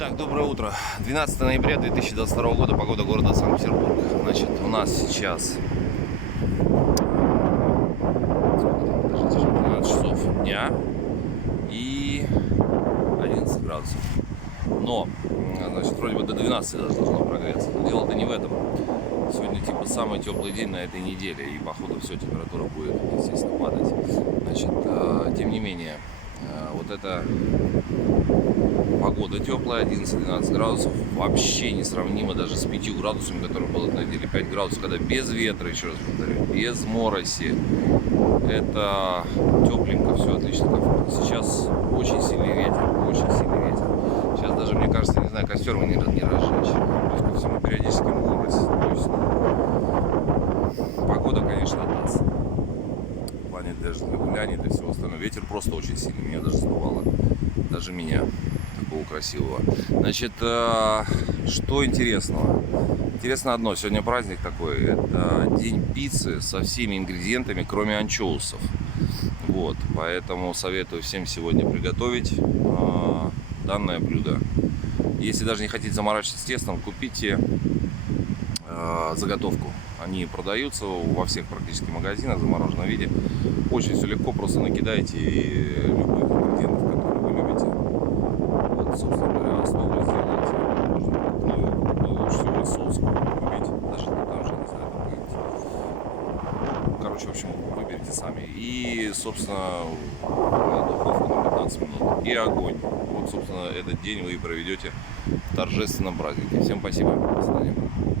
Так, доброе утро. 12 ноября 2022 года, погода города Санкт-Петербург. Значит, у нас сейчас 12 часов дня и 11 градусов. Но, значит, вроде бы до 12 даже должно прогреться. Но дело-то не в этом. Сегодня типа самый теплый день на этой неделе, и походу все, температура будет, естественно, падать. Значит, тем не менее, вот эта погода теплая, 11-12 градусов, вообще несравнимо даже с 5 градусами, которые было на неделе. 5 градусов, когда без ветра, еще раз повторю, без мороси. Это тепленько, все отлично, комфортно. Сейчас очень сильный ветер, очень сильный ветер. Сейчас даже, мне кажется, не знаю, костер мы не разжечь. Плюс ко всему периодически морось. То есть, погода, конечно, даст. В плане для гуляний, для всего остального. Ветер просто очень сильный, меня даже сдувало. Даже меня, такого красивого. Значит, что интересного? Интересно одно, сегодня праздник такой, это день пиццы со всеми ингредиентами, кроме анчоусов. Вот, поэтому советую всем сегодня приготовить данное блюдо. Если даже не хотите заморачиваться с тестом, купите заготовку. Они продаются во всех практически магазинах в замороженном виде. Очень все легко, просто накидайте любых ингредиентов, которые вы любите. Вот, собственно говоря, основу сделайте. Можно лучше всего соус купить. Даже там же, не знаю, там какие-нибудь. Короче, в общем, выберите сами. И, собственно, духовку на 15 минут. И огонь. Вот, собственно, этот день вы и проведете в торжественном празднике. Всем спасибо. До свидания.